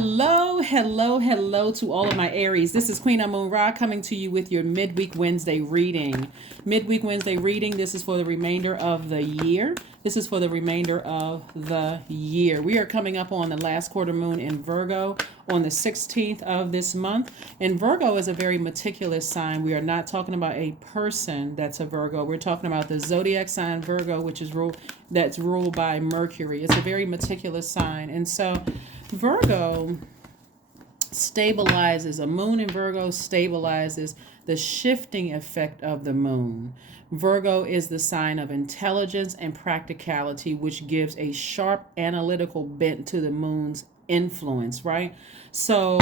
Hello to all of my Aries. This is Queen Amun Ra coming to you with your Midweek Wednesday reading. Midweek Wednesday reading, this is for the remainder of the year. We are coming up on the last quarter moon in Virgo on the 16th of this month. And Virgo is a very meticulous sign. We are not talking about a person that's a Virgo. We're talking about the Zodiac sign Virgo, which is that's ruled by Mercury. It's a very meticulous sign. And so Virgo stabilizes, a moon in Virgo stabilizes the shifting effect of the moon. Virgo is the sign of intelligence and practicality, which gives a sharp analytical bent to the moon's influence, right? So,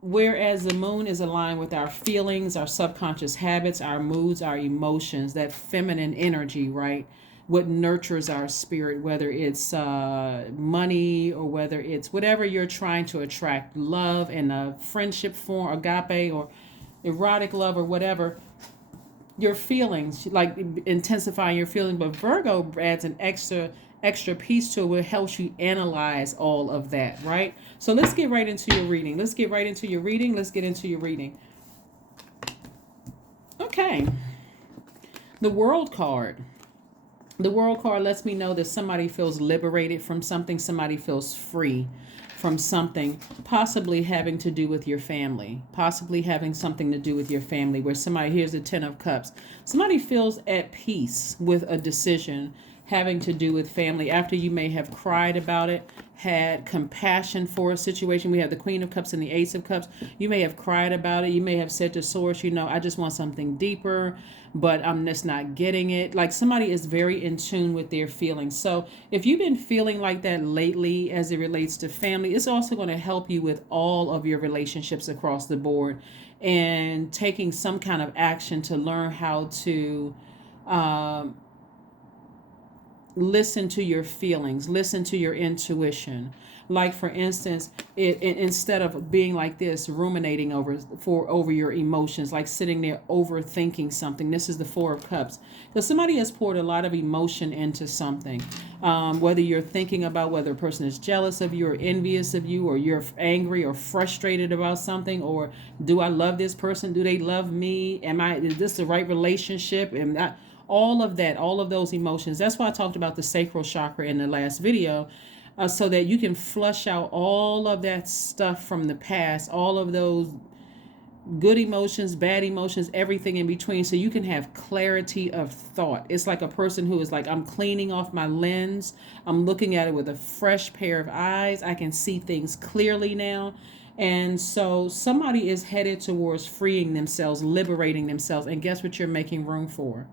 whereas the moon is aligned with our feelings, our subconscious habits, our moods, our emotions, that feminine energy, right? What nurtures our spirit, whether it's money or whether it's whatever you're trying to attract, love in a friendship form, agape or erotic love or whatever, your feelings, like intensifying your feeling. But Virgo adds an extra piece to it where it helps you analyze all of that, right? So let's get right into your reading. Let's get into your reading. Okay. The World card. The World card lets me know that somebody feels liberated from something, somebody feels free from something, possibly having to do with your family, where somebody, here's the 10 of Cups, somebody feels at peace with a decision having to do with family after you may have cried about it, had compassion for a situation. We have the Queen of Cups and the Ace of Cups. You may have cried about it. You may have said to Source, I just want something deeper, but I'm just not getting it. Like somebody is very in tune with their feelings. So if you've been feeling like that lately as it relates to family, it's also going to help you with all of your relationships across the board and taking some kind of action to learn how to listen to your feelings, listen to your intuition. Like for instance, instead of being like this, ruminating over your emotions, like sitting there overthinking something. This is the 4 of Cups. Because somebody has poured a lot of emotion into something. Whether you're thinking about whether a person is jealous of you or envious of you, or you're angry or frustrated about something, or do I love this person? Do they love me? Is this the right relationship? All of that, all of those emotions. That's why I talked about the sacral chakra in the last video, so that you can flush out all of that stuff from the past, all of those good emotions, bad emotions, everything in between, so you can have clarity of thought. It's like a person who is like, I'm cleaning off my lens. I'm looking at it with a fresh pair of eyes. I can see things clearly now. And so somebody is headed towards freeing themselves, liberating themselves. And guess what you're making room for?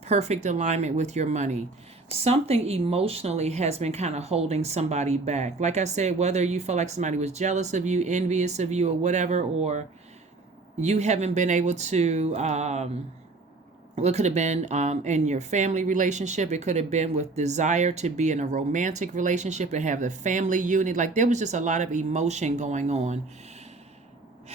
Perfect alignment with your money. Something emotionally has been kind of holding somebody back. Like I said, whether you feel like somebody was jealous of you, envious of you, or whatever, or you haven't been able to, what could have been in your family relationship. It could have been with desire to be in a romantic relationship and have the family unit. Like there was just a lot of emotion going on.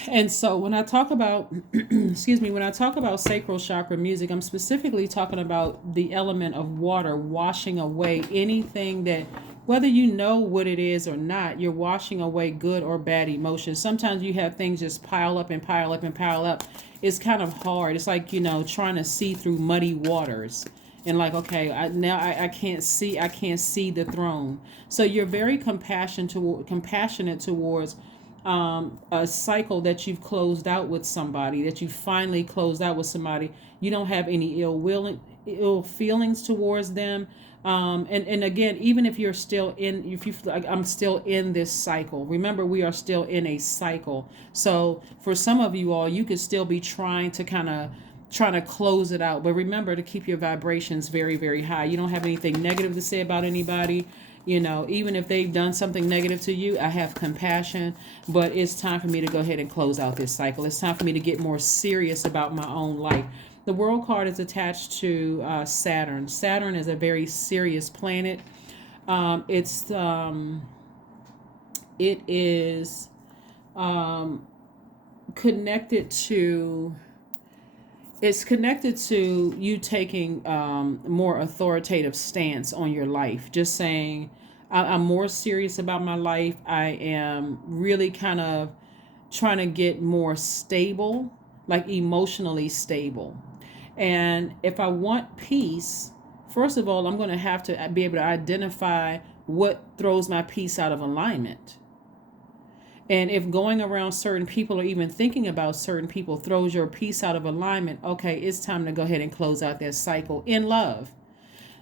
And so when I talk about, when I talk about sacral chakra music, I'm specifically talking about the element of water washing away anything that, whether you know what it is or not, you're washing away good or bad emotions. Sometimes you have things just pile up and pile up and pile up. It's kind of hard. It's like, trying to see through muddy waters. And like, okay, I can't see the throne. So you're very compassionate towards a cycle that you've closed out with somebody, that you finally closed out with somebody. You don't have any ill feelings towards them. And again, even if you're still if you feel like I'm still in this cycle, remember we are still in a cycle. So for some of you all, you could still be trying to close it out. But remember to keep your vibrations very, very high. You don't have anything negative to say about anybody. Even if they've done something negative to you, I have compassion, but it's time for me to go ahead and close out this cycle. It's time for me to get more serious about my own life. The World card is attached to Saturn. Saturn is a very serious planet. It is connected to it's connected to you taking more authoritative stance on your life. Just saying, I'm more serious about my life. I am really kind of trying to get more stable, like emotionally stable. And if I want peace, first of all, I'm going to have to be able to identify what throws my peace out of alignment. And if going around certain people or even thinking about certain people throws your peace out of alignment, okay, it's time to go ahead and close out that cycle in love.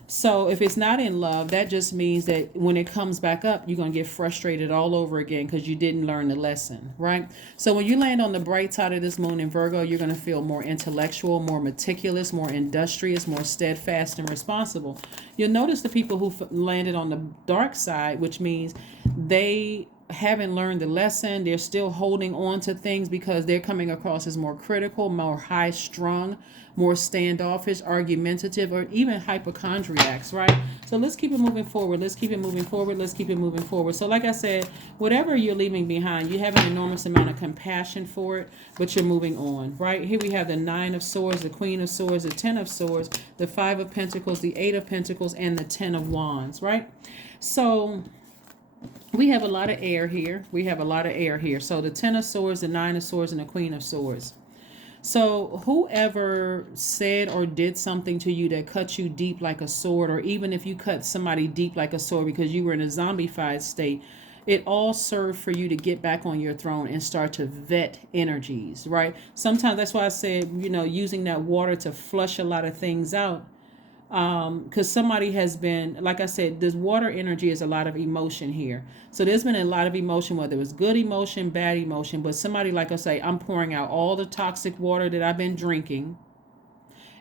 So if it's not in love, that just means that when it comes back up, you're going to get frustrated all over again because you didn't learn the lesson, right? So when you land on the bright side of this moon in Virgo, you're going to feel more intellectual, more meticulous, more industrious, more steadfast and responsible. You'll notice the people who landed on the dark side, which means they haven't learned the lesson. They're still holding on to things because they're coming across as more critical, more high strung, more standoffish, argumentative, or even hypochondriacs, right? So let's keep it moving forward. Let's keep it moving forward. Let's keep it moving forward. So like I said, whatever you're leaving behind, you have an enormous amount of compassion for it, but you're moving on, right? Here we have the 9 of Swords, the Queen of Swords, the 10 of Swords, the 5 of Pentacles, the 8 of Pentacles, and the 10 of Wands, right? So we have a lot of air here. We have a lot of air here. So the 10 of Swords, the 9 of Swords, and the Queen of Swords. So whoever said or did something to you that cut you deep like a sword, or even if you cut somebody deep like a sword because you were in a zombified state, it all served for you to get back on your throne and start to vet energies, right? Sometimes that's why I said, using that water to flush a lot of things out. Because somebody has been, like I said, this water energy is a lot of emotion here. So there's been a lot of emotion, whether it was good emotion, bad emotion, but somebody, like I say, I'm pouring out all the toxic water that I've been drinking,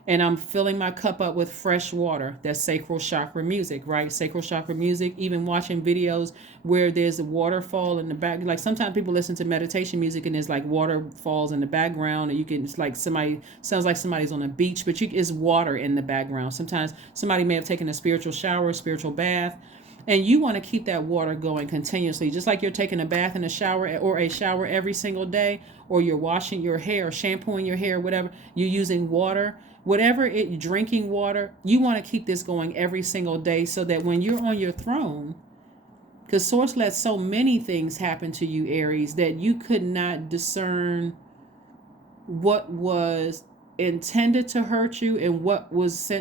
and I'm filling my cup up with fresh water. That's sacral chakra music, right? Sacral chakra music, even watching videos where there's a waterfall in the back. Like sometimes people listen to meditation music and there's like waterfalls in the background, and it's like sounds like somebody's on a beach, but it's water in the background. Sometimes somebody may have taken a spiritual shower, a spiritual bath, and you want to keep that water going continuously, just like you're taking a bath and a shower, or a shower every single day, or you're washing your hair, shampooing your hair, whatever, you're using water. Whatever drinking water, you want to keep this going every single day so that when you're on your throne, because Source let so many things happen to you, Aries, that you could not discern what was intended to hurt you and what was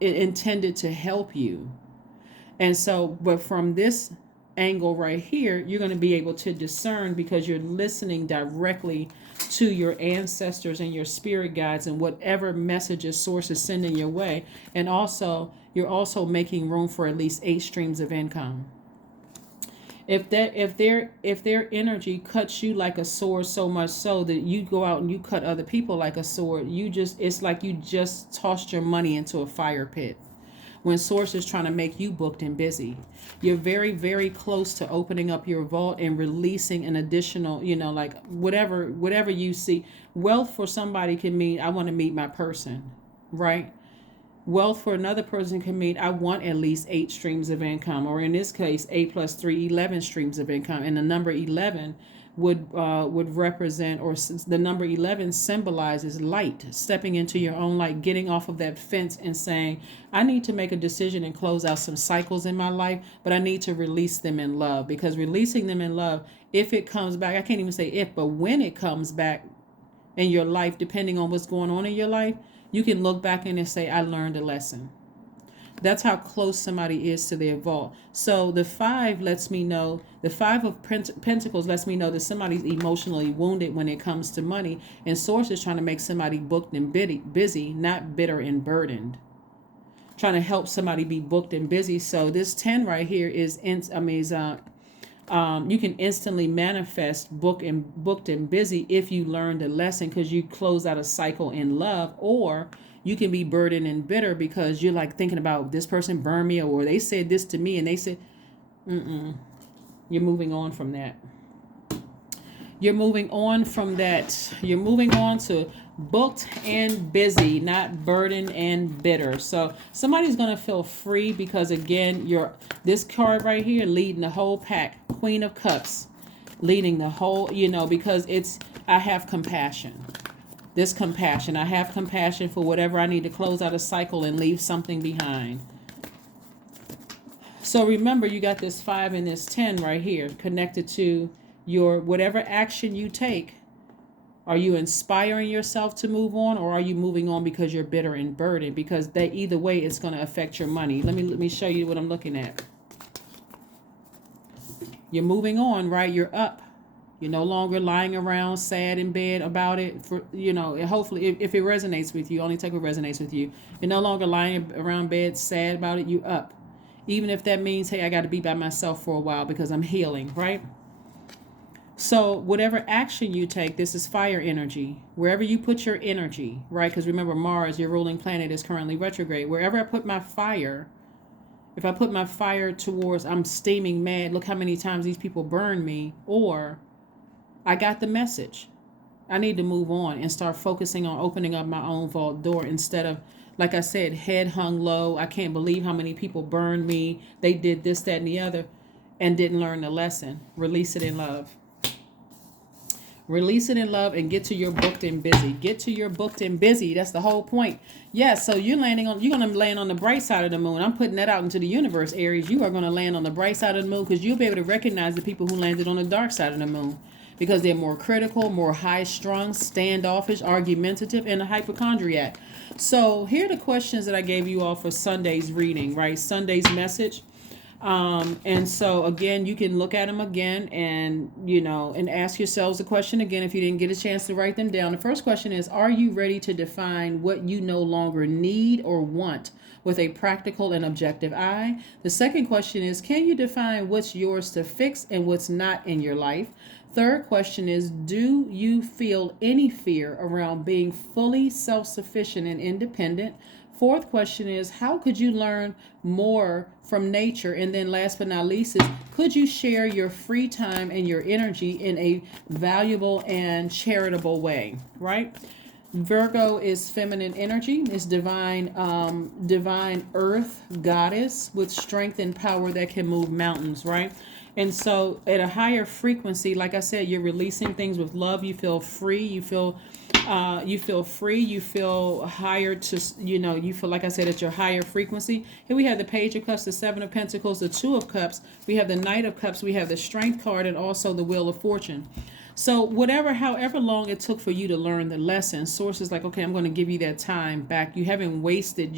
intended to help you. And so, but from this angle right here, you're going to be able to discern because you're listening directly to your ancestors and your spirit guides and whatever messages Source is sending your way. And also, you're also making room for at least 8 streams of income. If their energy cuts you like a sword, so much so that you go out and you cut other people like a sword, it's like you just tossed your money into a fire pit. When Source is trying to make you booked and busy, you're very, very close to opening up your vault and releasing an additional, like whatever you see. Wealth for somebody can mean I want to meet my person, right? Wealth for another person can mean I want at least 8 streams of income, or in this case, 8 plus 3, 11 streams of income. And the number 11 would represent, or the number 11 symbolizes light, stepping into your own light, getting off of that fence and saying, I need to make a decision and close out some cycles in my life, but I need to release them in love, because releasing them in love, if it comes back, I can't even say if, but when it comes back in your life, depending on what's going on in your life, you can look back in and say, I learned a lesson. That's how close somebody is to their vault. So the 5 lets me know, the 5 of Pentacles lets me know that somebody's emotionally wounded when it comes to money. And Source is trying to make somebody booked and busy, not bitter and burdened. Trying to help somebody be booked and busy. So this 10 right here is, you can instantly manifest booked and busy if you learn the lesson, because you close out a cycle in love. Or you can be burdened and bitter because you're like thinking about this person burned me, or they said this to me, and they said, you're moving on from that. You're moving on from that. You're moving on to booked and busy, not burdened and bitter. So somebody's going to feel free because, again, this card right here leading the whole pack, Queen of Cups, leading the whole, because I have compassion. This compassion. I have compassion for whatever I need to close out a cycle and leave something behind. So remember, you got this 5 and this 10 right here connected to your whatever action you take. Are you inspiring yourself to move on, or are you moving on because you're bitter and burdened? Because they either way, it's going to affect your money. Let me show you what I'm looking at. You're moving on, right? You're up. You're no longer lying around sad in bed about it. For hopefully, if it resonates with you, only take what resonates with you. You're no longer lying around bed sad about it. You up, even if that means, hey, I got to be by myself for a while because I'm healing, right? So whatever action you take, this is fire energy. Wherever you put your energy, right? Because remember, Mars, your ruling planet, is currently retrograde. Wherever I put my fire, if I put my fire towards, I'm steaming mad, look how many times these people burn me, or I got the message, I need to move on and start focusing on opening up my own vault door instead of, like I said, head hung low. I can't believe how many people burned me. They did this, that, and the other, and didn't learn the lesson. Release it in love. Release it in love and get to your booked and busy. Get to your booked and busy. That's the whole point. So you're going to land on the bright side of the moon. I'm putting that out into the universe, Aries. You are going to land on the bright side of the moon because you'll be able to recognize the people who landed on the dark side of the moon because they're more critical, more high-strung, standoffish, argumentative, and a hypochondriac. So here are the questions that I gave you all for Sunday's reading, right? Sunday's message. And so again, you can look at them again and, and ask yourselves the question again if you didn't get a chance to write them down. The first question is, are you ready to define what you no longer need or want with a practical and objective eye? The second question is, can you define what's yours to fix and what's not in your life? Third question is, do you feel any fear around being fully self-sufficient and independent? Fourth question is, how could you learn more from nature? And then last but not least is, could you share your free time and your energy in a valuable and charitable way, right? Virgo is feminine energy. It's divine earth goddess with strength and power that can move mountains, right? And so at a higher frequency, like I said, you're releasing things with love. You feel free. You feel free. You feel higher to, you feel, like I said, at your higher frequency. Here we have the Page of Cups, the Seven of Pentacles, the Two of Cups. We have the Knight of Cups. We have the Strength card and also the Wheel of Fortune. So however long it took for you to learn the lesson, Source is like, okay, I'm going to give you that time back. You haven't wasted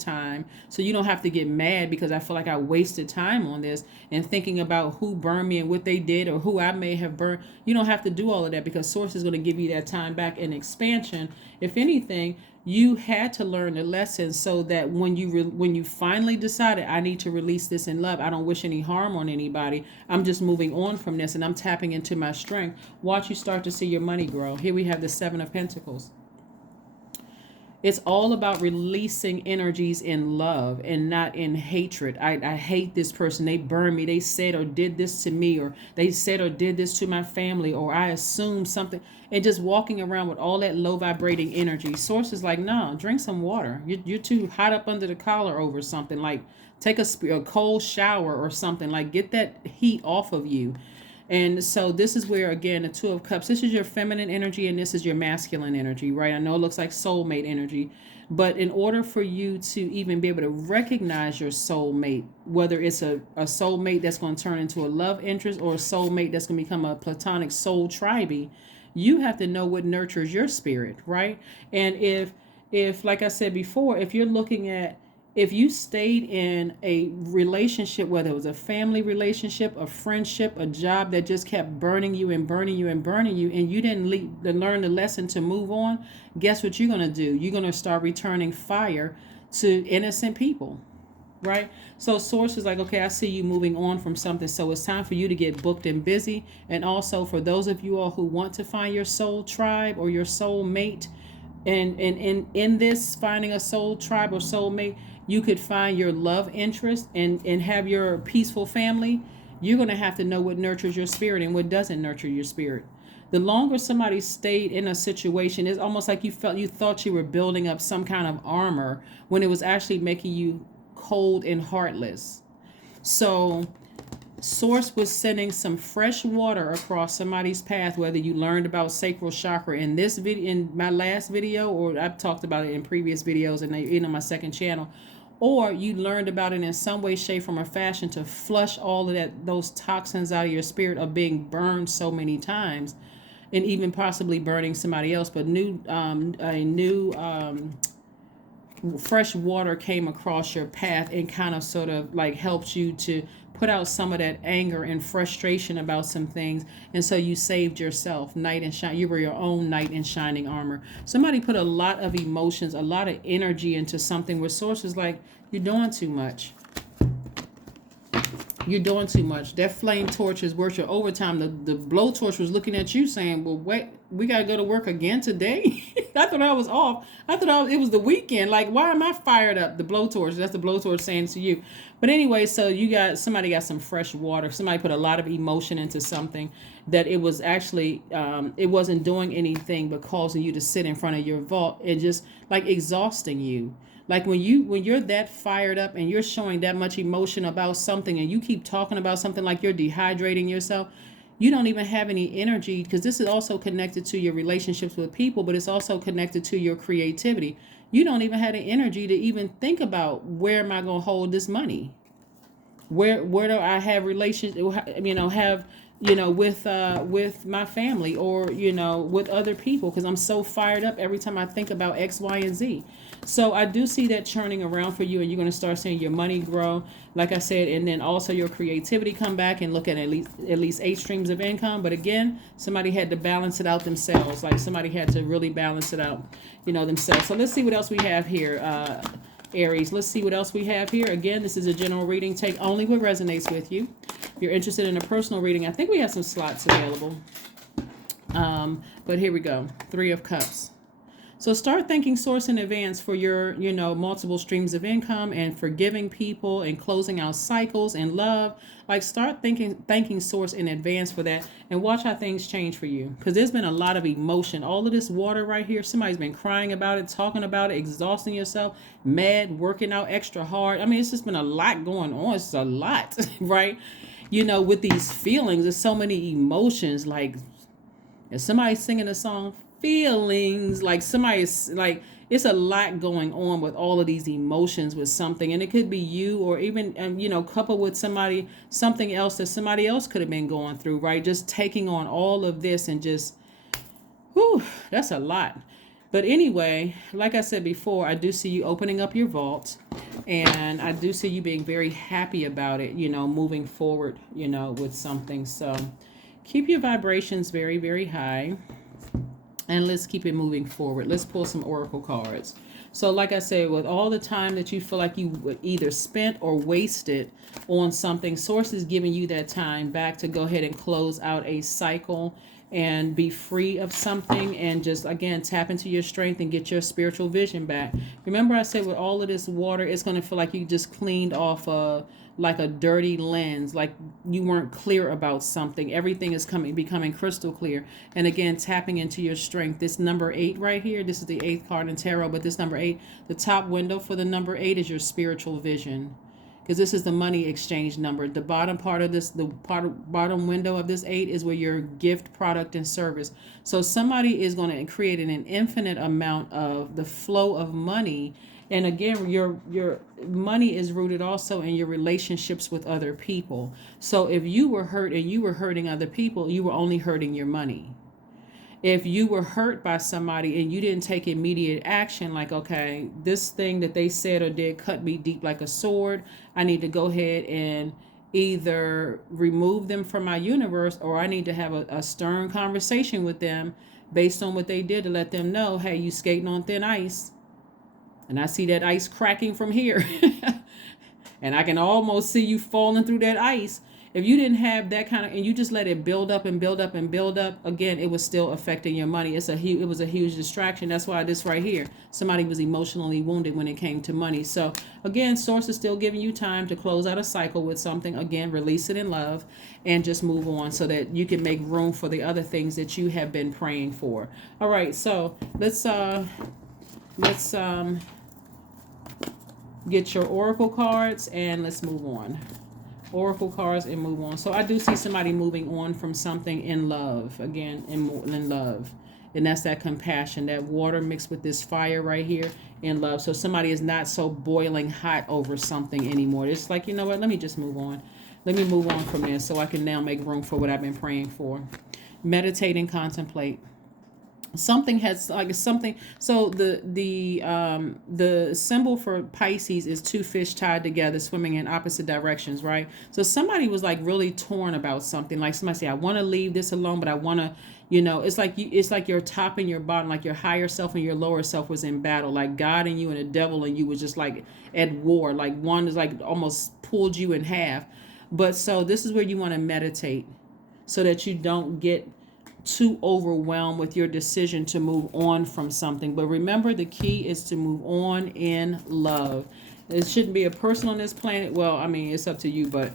time, so you don't have to get mad because I feel like I wasted time on this and thinking about who burned me and what they did or who I may have burned. You don't have to do all of that because Source is going to give you that time back in expansion. If anything, you had to learn the lesson so that when you finally decided, I need to release this in love, I don't wish any harm on anybody, I'm just moving on from this and I'm tapping into my strength, watch you start to see your money grow. Here we have the Seven of Pentacles. It's all about releasing energies in love and not in hatred. I hate this person. They burned me. They said or did this to me, or they said or did this to my family, or I assumed something. And just walking around with all that low vibrating energy. Source is like, no, drink some water. You're too hot up under the collar over something. Like take a cold shower or something. Like get that heat off of you. And so this is where, again, the Two of Cups, this is your feminine energy and this is your masculine energy, right? I know it looks like soulmate energy, but in order for you to even be able to recognize your soulmate, whether it's a soulmate that's going to turn into a love interest or a soulmate that's going to become a platonic soul tribe, you have to know what nurtures your spirit, right? And if like I said before, if you stayed in a relationship, whether it was a family relationship, a friendship, a job that just kept burning you and burning you and burning you, and you didn't learn the lesson to move on, guess what you're going to do? You're going to start returning fire to innocent people, right? So Source is like, okay, I see you moving on from something. So it's time for you to get booked and busy. And also for those of you all who want to find your soul tribe or your soul mate, and in this finding a soul tribe or soulmate, you could find your love interest and have your peaceful family. You're going to have to know what nurtures your spirit and what doesn't nurture your spirit. The longer somebody stayed in a situation, it's almost like you thought you were building up some kind of armor when it was actually making you cold and heartless. So Source was sending some fresh water across somebody's path, whether you learned about sacral chakra in this video, in my last video, or I've talked about it in previous videos and in my second channel, or you learned about it in some way, shape, form, or fashion to flush all of those toxins out of your spirit of being burned so many times, and even possibly burning somebody else. But a new fresh water came across your path and kind of sort of like helped you to put out some of that anger and frustration about some things, and so you saved yourself. Knight and shine, you were your own knight in shining armor. Somebody put a lot of emotions, a lot of energy into something where source is like, you're doing too much. You're doing too much. That flame torch is worth your overtime. The blowtorch was looking at you saying, well, wait, we got to go to work again today? I thought I was off. It was the weekend. Like, why am I fired up? The blowtorch, that's the blowtorch saying to you. But anyway, so somebody got some fresh water. Somebody put a lot of emotion into something that it was actually, it wasn't doing anything but causing you to sit in front of your vault and just like exhausting you. Like when you're that fired up and you're showing that much emotion about something and you keep talking about something like you're dehydrating yourself, you don't even have any energy, because this is also connected to your relationships with people, but it's also connected to your creativity. You don't even have the energy to even think about, where am I going to hold this money? Where do I have relations, with my family, or with other people, because I'm so fired up every time I think about X, Y, and Z. So I do see that churning around for you, and you're going to start seeing your money grow, like I said, and then also your creativity come back and look at least 8 streams of income. But again, somebody had to balance it out themselves. Like somebody had to really balance it out, themselves. So let's see what else we have here. Aries, let's see what else we have here. Again, this is a general reading. Take only what resonates with you. If you're interested in a personal reading, I think we have some slots available. But here we go. 3 of Cups. So start thanking source in advance for your, multiple streams of income, and forgiving people and closing out cycles and love. Like start thanking source in advance for that, and watch how things change for you. Because there's been a lot of emotion. All of this water right here, somebody's been crying about it, talking about it, exhausting yourself, mad, working out extra hard. I mean, it's just been a lot going on. It's a lot, right? With these feelings, there's so many emotions. Like, if somebody's singing a song, feelings, like somebody's like, it's a lot going on with all of these emotions with something, and it could be you, or even coupled with something else that somebody else could have been going through, right? Just taking on all of this and just, whew, that's a lot. But anyway, like I said before, I do see you opening up your vault, and I do see you being very happy about it, moving forward, with something. So keep your vibrations very, very high. And let's keep it moving forward. Let's pull some oracle cards. So like I said, with all the time that you feel like you would either spent or wasted on something, source is giving you that time back to go ahead and close out a cycle and be free of something, and just, again, tap into your strength and get your spiritual vision back. Remember I said with all of this water, it's going to feel like you just cleaned off like a dirty lens, like you weren't clear about something. Everything is becoming crystal clear. And again, tapping into your strength. This number 8 right here, this is the 8th card in tarot, but this number 8, the top window for the number 8 is your spiritual vision, because this is the money exchange number. The bottom part of this, bottom window of this 8 is where your gift, product, and service. So somebody is going to create an infinite amount of the flow of money. And again, your money is rooted also in your relationships with other people. So if you were hurt and you were hurting other people, you were only hurting your money. If you were hurt by somebody and you didn't take immediate action, like, okay, this thing that they said or did cut me deep like a sword, I need to go ahead and either remove them from my universe, or I need to have a stern conversation with them based on what they did, to let them know, hey, you skating on thin ice. And I see that ice cracking from here. And I can almost see you falling through that ice. If you didn't have that kind of, and you just let it build up and build up and build up, again, it was still affecting your money. It was a huge distraction. That's why this right here, somebody was emotionally wounded when it came to money. So again, source is still giving you time to close out a cycle with something. Again, release it in love and just move on, so that you can make room for the other things that you have been praying for. All right, so let's get your oracle cards and let's move on. Oracle cards and move on. So I do see somebody moving on from something in love. Again, in love. And that's that compassion, that water mixed with this fire right here in love. So somebody is not so boiling hot over something anymore. It's like, you know what, let me just move on. Let me move on from this so I can now make room for what I've been praying for. Meditate and contemplate. Something has like something. So the symbol for Pisces is two fish tied together swimming in opposite directions, right? So somebody was like really torn about something. Like somebody say, I want to leave this alone, but I want to, it's like it's like your top and your bottom, like your higher self and your lower self was in battle, like God and you and the devil and you was just like at war, like one is like almost pulled you in half. But so this is where you want to meditate so that you don't get too overwhelmed with your decision to move on from something. But remember, the key is to move on in love. It shouldn't be a person on this planet. Well, I mean, it's up to you, but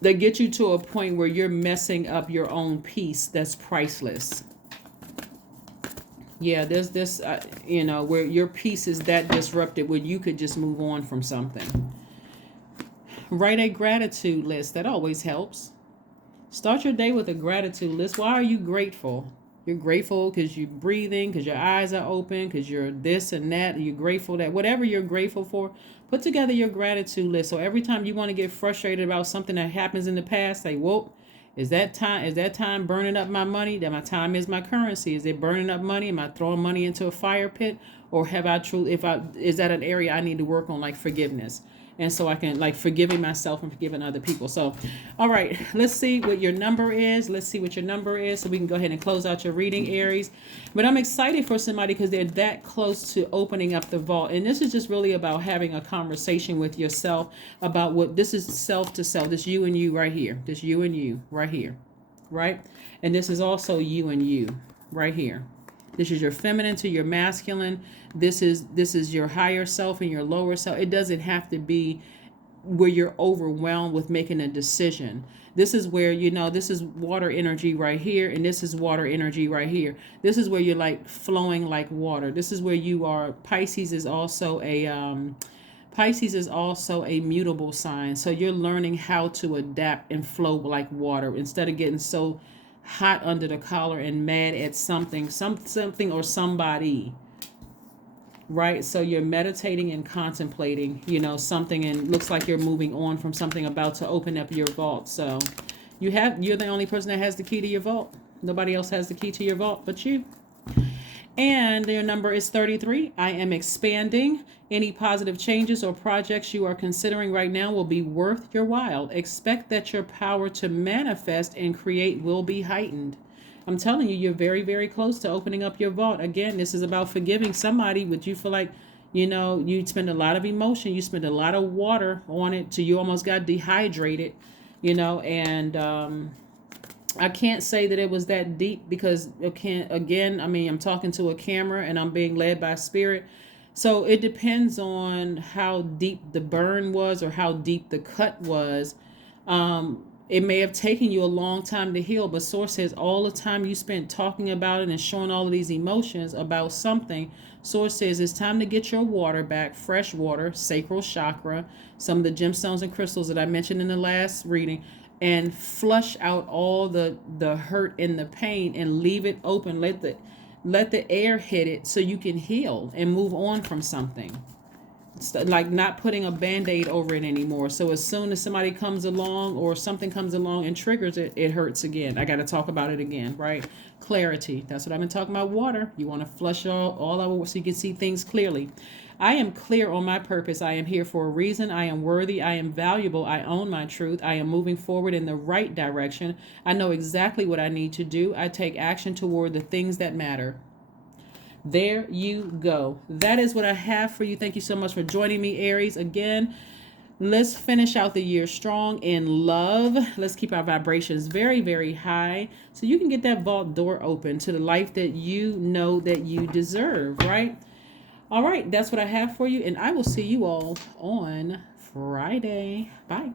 they get you to a point where you're messing up your own peace that's priceless. Yeah, there's this, where your peace is that disrupted where you could just move on from something. Write a gratitude list. That always helps. Start your day with a gratitude list. Why are you grateful? You're grateful because you're breathing, because your eyes are open, because you're this and that. You're grateful that whatever you're grateful for, put together your gratitude list. So every time you want to get frustrated about something that happens in the past, say, whoa, is that time burning up my money? That my time is my currency. Is it burning up money? Am I throwing money into a fire pit? Or is that an area I need to work on, like forgiveness? And so I can like forgiving myself and forgiving other people. So, all right, let's see what your number is. So we can go ahead and close out your reading, Aries. But I'm excited for somebody because they're that close to opening up the vault. And this is just really about having a conversation with yourself about what this is, self to self. This you and you right here. This you and you right here. Right? And this is also you and you right here. This is your feminine to your masculine. This is your higher self and your lower self. It doesn't have to be where you're overwhelmed with making a decision. This is where, this is water energy right here, and this is water energy right here. This is where you're like flowing like water. This is where you are. Pisces is also a mutable sign. So you're learning how to adapt and flow like water instead of getting so hot under the collar and mad at something or somebody, right? So you're meditating and contemplating, something, and looks like you're moving on from something about to open up your vault. So you're the only person that has the key to your vault. Nobody else has the key to your vault but you. And your number is 33. I am expanding. Any positive changes or projects you are considering right now will be worth your while. Expect that your power to manifest and create will be heightened. I'm telling you, you're very, very close to opening up your vault. Again, this is about forgiving somebody, but you feel like, you spend a lot of emotion. You spend a lot of water on it till you almost got dehydrated, and I can't say that it was that deep because I'm talking to a camera and I'm being led by spirit. So it depends on how deep the burn was or how deep the cut was. It may have taken you a long time to heal, but Source says all the time you spent talking about it and showing all of these emotions about something, Source says it's time to get your water back, fresh water, sacral chakra, some of the gemstones and crystals that I mentioned in the last reading, and flush out all the hurt and the pain and leave it open. Let the air hit it so you can heal and move on from something. It's like not putting a Band-Aid over it anymore. So as soon as somebody comes along or something comes along and triggers it, it hurts again. I got to talk about it again, right? Clarity. That's what I've been talking about. Water. You want to flush all over so you can see things clearly. I am clear on my purpose. I am here for a reason. I am worthy. I am valuable. I own my truth. I am moving forward in the right direction. I know exactly what I need to do. I take action toward the things that matter. There you go. That is what I have for you. Thank you so much for joining me, Aries. Again, let's finish out the year strong in love. Let's keep our vibrations very, very high so you can get that vault door open to the life that you know that you deserve, right? All right, that's what I have for you, and I will see you all on Friday. Bye.